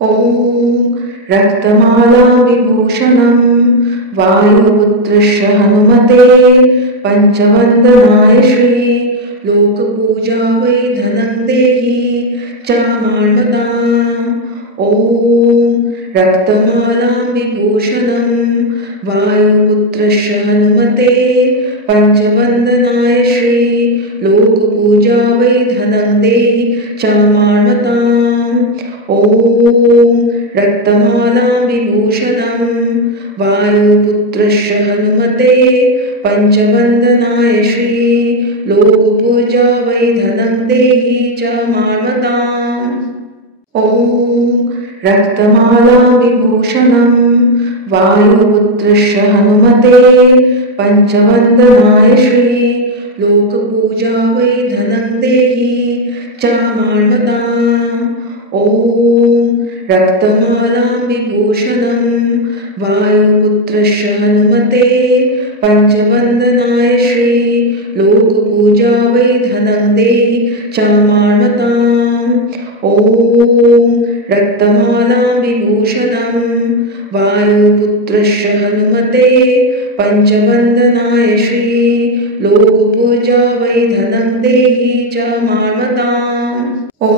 ॐ रक्तमाला विभूषणं वायुपुत्रस्य हनुमते पञ्चवन्दनाय श्री लोकपूजा वै धनं देहि चामार्मताम्। ॐ रक्तमाला विभूषणं वायुपुत्रस्य हनुमते पञ्चवन्दनाय श्री लोकपूजा वै धनं देहि चामार्मताम्। ॐ रक्तमाला विभूषणं वायुपुत्रस्य हनुमते पञ्चवन्दनाय श्री लोकपूजा वै धनं देहि चामार्मताम्। ॐ रक्तमाला विभूषणं वायुपुत्रस्य हनुमते पञ्चवन्दनाय श्री लोकपूजा वै धनं देहि चामार्मताम्। ॐ रक्तमाला विभूषणं वायुपुत्रस्य हनुमते पञ्चवन्दनाय श्री लोकपूजा वै धनं देहि चामार्मताम्। ॐ रक्तमाला विभूषणं वायुपुत्रस्य हनुमते पञ्चवन्दनाय श्री लोकपूजा वै धनं देहि चामार्मताम्। ॐ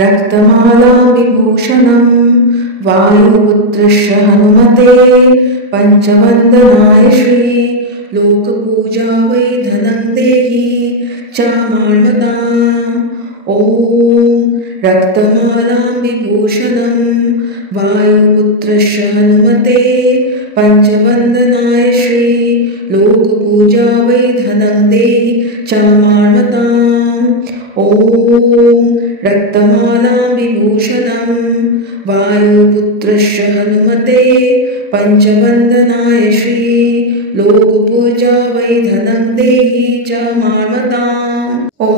रक्तमाला विभूषणं वायुपुत्रस्य हनुमते पञ्चवन्दनाय श्री लोकपूजा वै धनं देहि चामार्मताम्। ॐ रक्तमाला विभूषणं वायुपुत्रस्य हनुमते पञ्चवन्दनाय श्री लोकपूजा वै धनं देहि चामार्मताम्। ॐ रक्तमाला विभूषणं वायुपुत्रस्य हनुमते पञ्चवन्दनाय श्री लोकपूजा वै धनं देहि चामार्मताम्। ॐ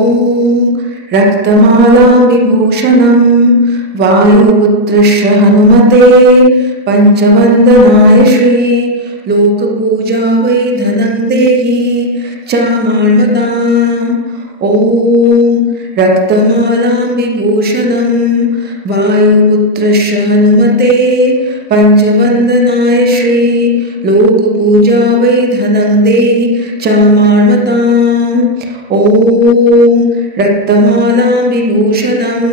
रक्तमाला विभूषणं वायुपुत्रस्य हनुमते पञ्चवन्दनाय श्री लोकपूजा वै धनं देहि चामार्मताम्। ॐ रक्तमाला विभूषणं वायुपुत्रस्य हनुमते पञ्चवन्दनाय श्री लोकपूजा वै धनं देहि चामार्मताम्। ॐ रक्तमाला विभूषणं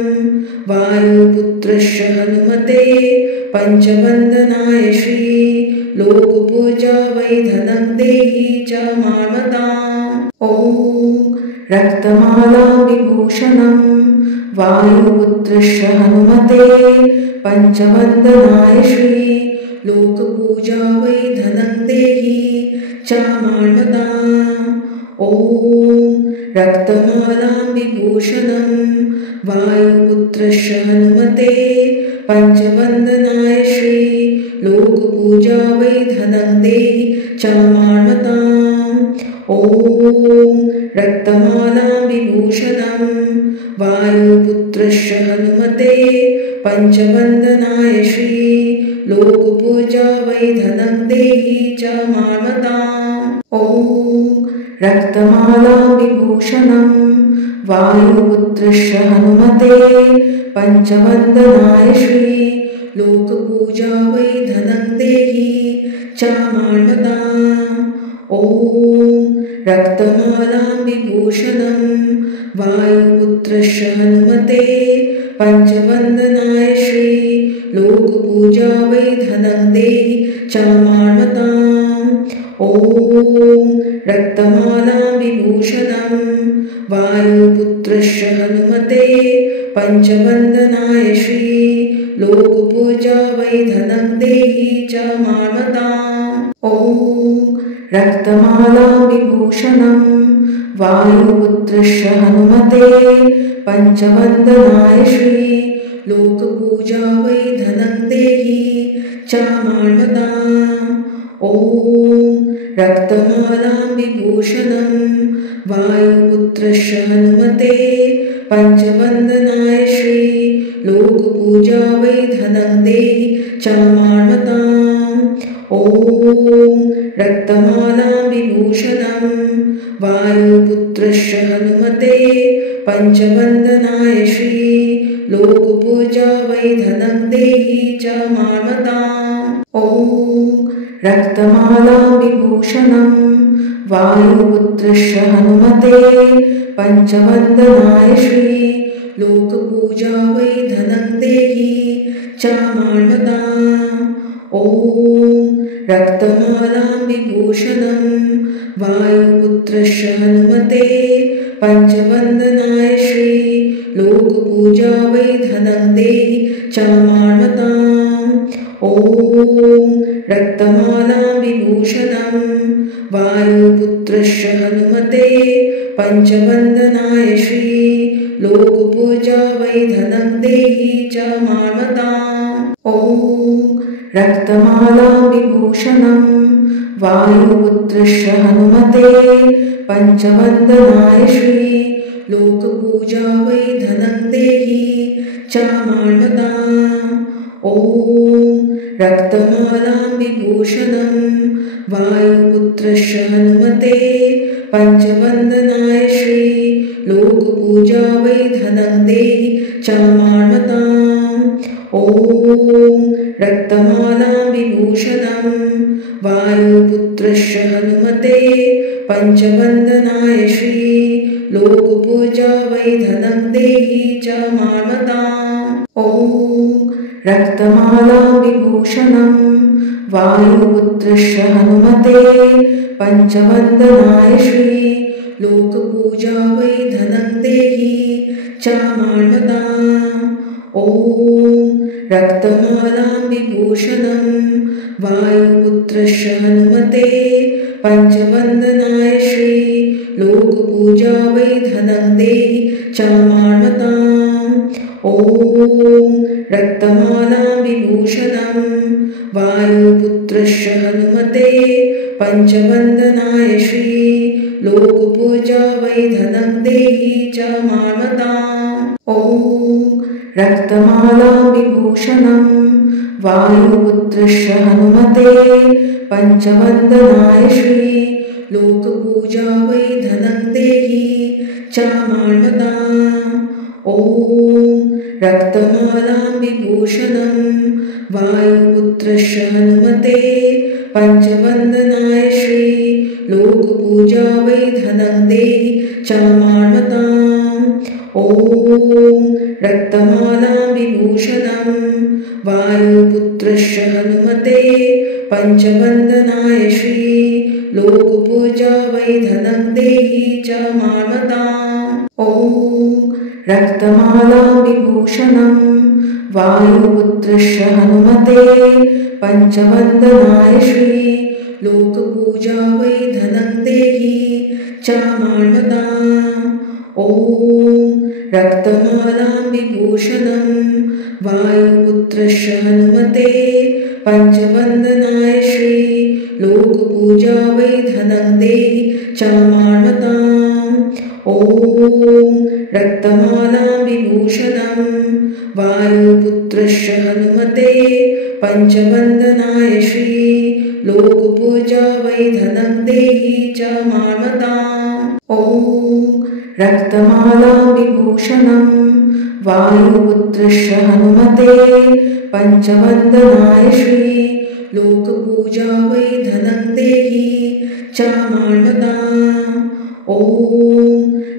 वायुपुत्रस्य हनुमते पञ्चवन्दनाय श्री लोकपूजा वै धनं देहि चामार्मताम्। ॐ रक्तमाला विभूषणं वायुपुत्रस्य हनुमते पञ्चवन्दनाय श्री लोकपूजा वै धनं देहि चामार्मताम्। ॐ रक्तमाला विभूषणं वायुपुत्रस्य हनुमते पञ्चवन्दनाय श्री लोकपूजा वै धनं देहि चामार्मताम्। ॐ रक्तमाला विभूषणं वायुपुत्रस्य हनुमते पञ्चवन्दनाय श्री लोकपूजा वै धनं देहि चामार्मताम्। ॐ रक्तमाला विभूषणं वायुपुत्रस्य हनुमते पञ्चवन्दनाय श्री लोकपूजा वै धनं देहि चामार्मताम्। ॐ रक्तमाला विभूषणं वायुपुत्रस्य हनुमते पञ्चवन्दनाय श्री लोकपूजा वै धनं देहि चामार्मताम्। ॐ रक्तमाला विभूषणं वायुपुत्रस्य हनुमते पञ्चवन्दनाय श्री लोकपूजा वै धनं देहि चामार्मताम्। ॐ रक्तमाला विभूषणं वायुपुत्रस्य हनुमते पञ्चवन्दनाय श्री लोकपूजा वै धनं देहि चामार्मताम्। ॐ रक्तमाला विभूषणं वायुपुत्रस्य हनुमते पञ्चवन्दनाय श्री लोकपूजा वै धनं देहि चामार्मताम्। ॐ रक्तमाला विभूषणं वायुपुत्रस्य हनुमते पञ्चवन्दनाय श्री लोकपूजा वै धनं देहि च मामताम्। ॐ रक्तमाला विभूषणं वायुपुत्रस्य हनुमते पञ्चवन्दनाय श्री लोकपूजा वै धनं देहि च मामताम्। ॐ रक्तमालां विभूषणं वायुपुत्रस्य हनुमते पञ्चवन्दनाय श्री लोकपूजा वै धनं देहि च मामताम्। ॐ रक्तमालां विभूषणं वायुपुत्रस्य हनुमते पञ्चवन्दनाय श्री लोकपूजा वै धनं देहि च मामताम्। ॐ रक्तमालां विभूषणं वायुपुत्रस्य हनुमते पञ्चवन्दनाय श्री लोकपूजा वै धनं देहि च मामताम्। ॐ रक्तमालां विभूषणं वायुपुत्रस्य हनुमते पञ्चवन्दनाय श्री लोकपूजा वै धनं देहि च मामताम्। ॐ रक्तमालां विभूषणं वायुपुत्रस्य हनुमते पञ्चवन्दनाय श्री लोकपूजा वै धनं देहि च मामताम्। ॐ रक्तमालां विभूषणं वायुपुत्रस्य हनुमते पञ्चवन्दनाय श्री लोकपूजा वै धनं देहि च मामताम्। ॐ रक्तमालां विभूषणं वायुपुत्रस्य हनुमते पञ्चवन्दनाय श्री लोकपूजा वै धनं देहि च मामताम्। ॐ रक्तमालां विभूषणं वायुपुत्रस्य हनुमते पञ्चवन्दनाय श्री लोकपूजा वै धनं देहि च मामताम्। ॐ रक्तमालां विभूषणं वायुपुत्रस्य हनुमते पञ्चवन्दनाय श्री लोकपूजा वै धनं देहि च मामताम्। ॐ रक्तमालां विभूषणं वायुपुत्रस्य हनुमते पञ्चवन्दनाय श्री लोकपूजा वै धनं देहि च मामताम्। ॐ रक्तमालां विभूषणं वायुपुत्रस्य हनुमते पञ्चवन्दनाय श्री लोकपूजा वै धनं देहि च मामताम्। ॐ रक्तमालां विभूषणं वायुपुत्रस्य हनुमते पञ्चवन्दनाय श्री लोकपूजा वै धनं देहि च मामताम्। ॐ रक्तमालां विभूषणं वायुपुत्रस्य हनुमते पञ्चवन्दनाय श्री लोकपूजा वै धनं देहि च मामताम्। ॐ रक्तमालां विभूषणं वायुपुत्रस्य हनुमते पञ्चवन्दनाय श्री लोकपूजा वै धनं देहि च मामताम्। ॐ रक्तमालां विभूषणं वायुपुत्रस्य हनुमते पञ्चवन्दनाय श्री लोकपूजा वै धनं देहि च मामताम्। ॐ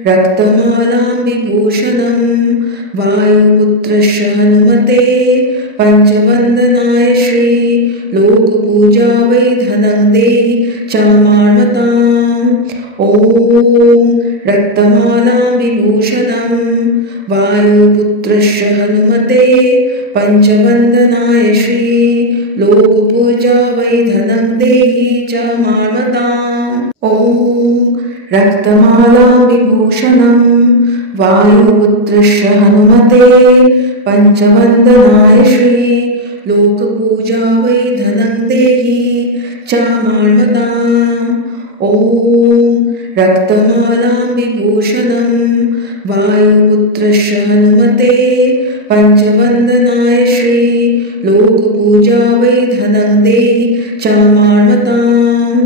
रक्तमालां विभूषणं वायुपुत्रस्य हनुमते पञ्चवन्दनाय श्री लोकपूजा वै धनं देहि च मामताम्। ॐ रक्तमालां विभूषणं वायुपुत्रस्य हनुमते पञ्चवन्दनाय श्री लोकपूजा वै धनं देहि च मामताम्। ॐ रक्तमालां विभूषणं वायुपुत्रस्य हनुमते पञ्चवन्दनाय श्री लोकपूजा वै धनं देहि च मामताम्। ॐ रक्तमालां विभूषणं वायुपुत्रस्य हनुमते पञ्चवन्दनाय श्री लोकपूजा वै धनं देहि च मामताम्।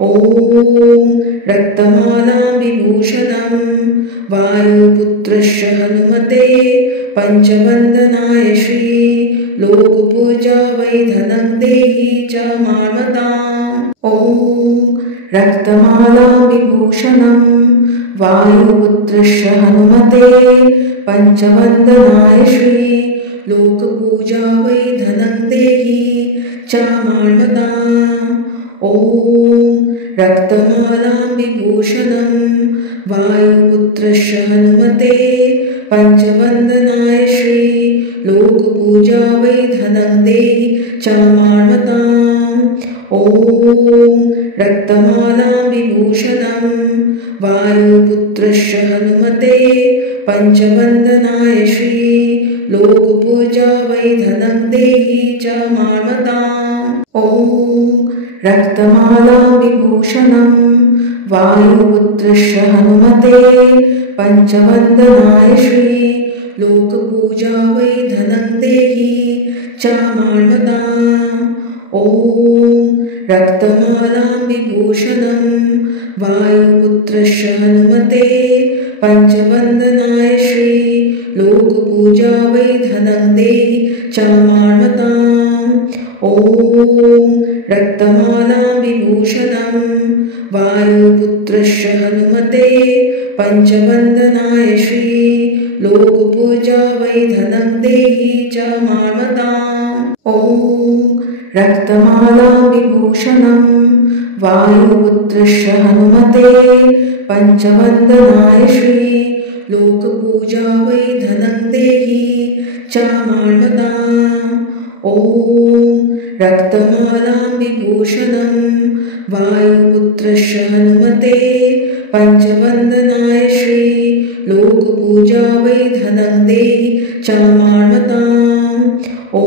ॐ रक्तमालां विभूषणं वायुपुत्रस्य हनुमते पञ्चवन्दनाय श्री लोकपूजा वै धनं देहि च मामताम्। ॐ रक्तमालां विभूषणं वायुपुत्रस्य हनुमते पञ्चवन्दनाय श्री लोकपूजा वै धनं देहि च मामताम्। ॐ रक्तमालां विभूषणं वायुपुत्रस्य हनुमते पञ्चवन्दनाय श्री लोकपूजा वै धनं देहि च मामताम्। ॐ रक्तमालां विभूषणं वायुपुत्रस्य हनुमते पञ्चवन्दनाय श्री लोकपूजा वै धनं देहि च मामताम्। ॐ रक्तमालां विभूषणं वायुपुत्रस्य हनुमते पञ्चवन्दनाय श्री लोकपूजा वै धनं देहि च मामताम्। ॐ रक्तमालां विभूषणं वायुपुत्रस्य हनुमते पञ्चवन्दनाय श्री लोकपूजा वै धनं देहि च मामताम्। ॐ रक्तमालां विभूषणं वायुपुत्रस्य हनुमते पञ्चवन्दनाय श्री लोकपूजा वै धनं देहि च मामताम्। ॐ रक्तमालां विभूषणं वायुपुत्रस्य हनुमते पञ्चवन्दनाय श्री लोकपूजा वै धनं देहि च मामताम्। ॐ रक्तमालां विभूषणं वायुपुत्रस्य हनुमते पञ्चवन्दनाय श्री लोकपूजा वै धनं देहि च मामताम्। ॐ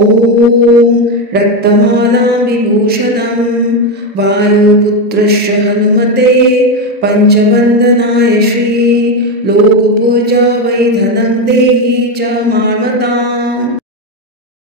रक्तमालां विभूषणं वायुपुत्रस्य हनुमते पञ्चवन्दनाय श्री लोकपूजा वै धनं देहि च मामताम्।